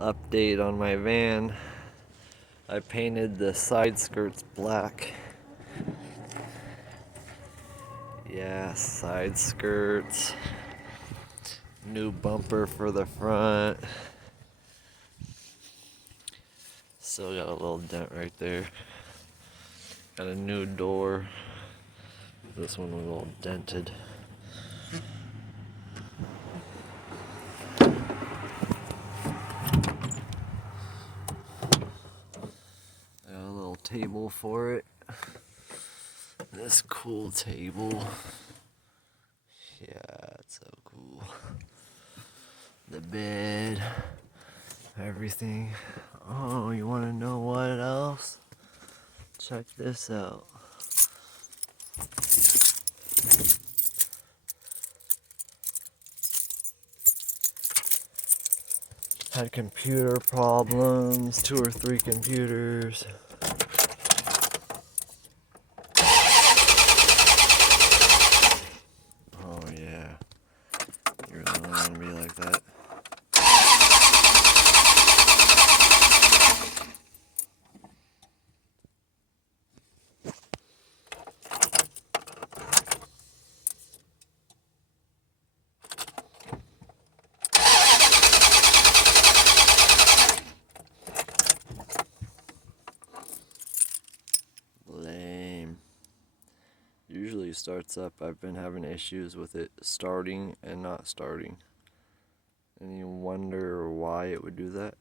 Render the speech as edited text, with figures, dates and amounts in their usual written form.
Update on my van. I painted the side skirts black. Yeah, side skirts. New bumper for the front. Still got a little dent right there. Got a new door. This one was all dented. Got a little table for it. This cool table. Yeah, it's so cool. The bed. Everything. Oh, you want to know what else? Check this out. Had computer problems, 2 or 3 computers. Oh yeah, you really don't want to be like that. Lame. Usually starts up. I've been having issues with it starting and not starting. And you wonder why it would do that.